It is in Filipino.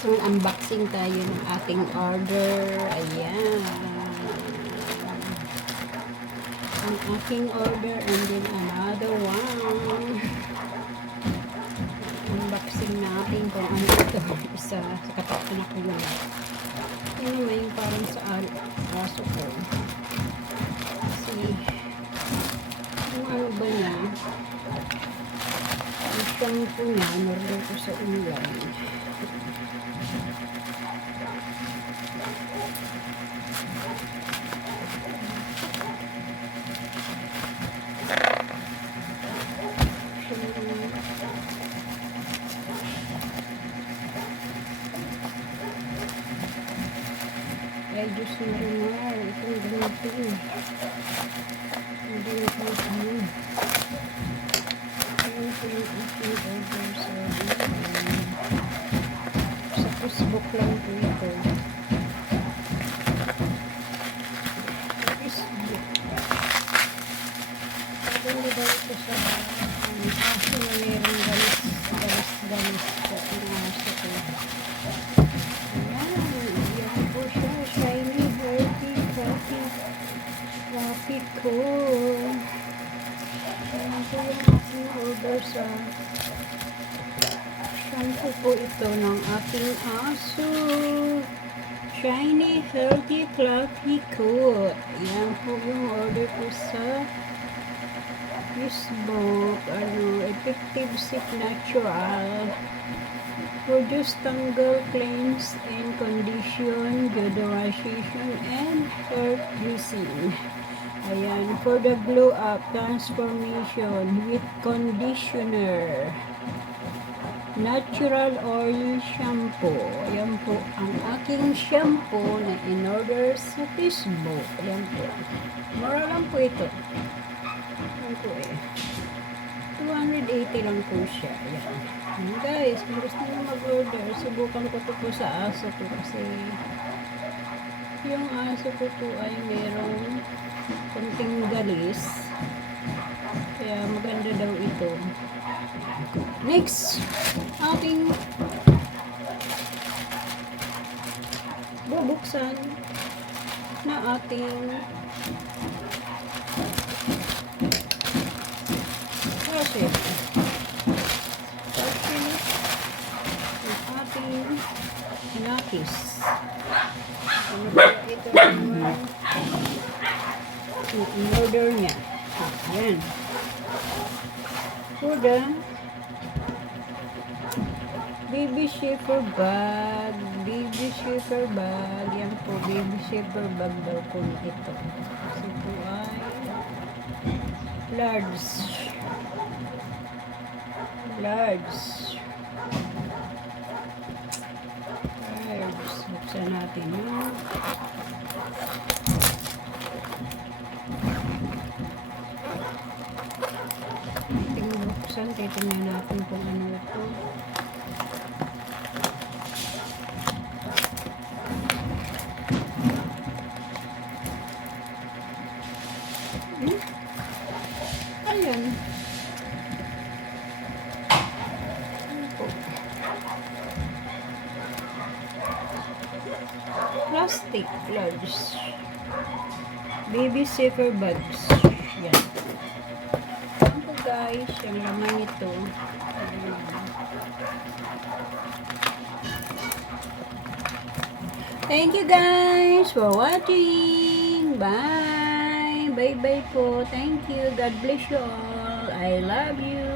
So, unboxing tayo ng ating order. Ayan. Ang aking order and then another one. Unboxing natin kung ano ito. Isa sa katapanak ko yun. Yun naman yung parang sa aso ko. Kasi, yung ano ba niya, yung shampoo niya, normal ko sa online. Ay, Diyos na rin. Itong ganito. Hindi na po ano. Ayan po yung aking order sa Facebook lang po ito. Sa Facebook. Sabi daw ito sa aso na mayroong galis sa aso ko. Ko. Ayan po yung aking order sa shampoo po ito ng aking aso. Shiny, healthy, fluffy coat. Ayan po yung order ko sa Facebook. Effective Sip Natural. Produce, tanggal, cleanse, and condition, deodorization, and hair greasing. Ayan, for the glow up transformation with conditioner. Natural oil shampoo. Ayan po ang aking shampoo na in-order sa Facebook. Ayan po. Mura lang po ito. Ayan po eh. 280 lang po siya. Ayan. Ayan guys, kung gusto nyo mag-order, subukan ko ito po sa aso ko kasi yung aso ko po ay merong konting galis. Kaya maganda daw ito. Next, ating bubuksan na ating sachet. Ang ating nakis. Ano ba ito naman? Yung order niya. Ayan. For the baby shaper bag. Baby shaper bag. Yan po. Baby shaper bag daw po ito. Kasi po ay large. Buksan natin yun. Titingnan natin kung ano ito. Ayan. Plastic large. Baby safer bags. Yan. Guys, yung laman ito. Thank you guys for watching. Bye. Bye po. Thank you. God bless you all. I love you.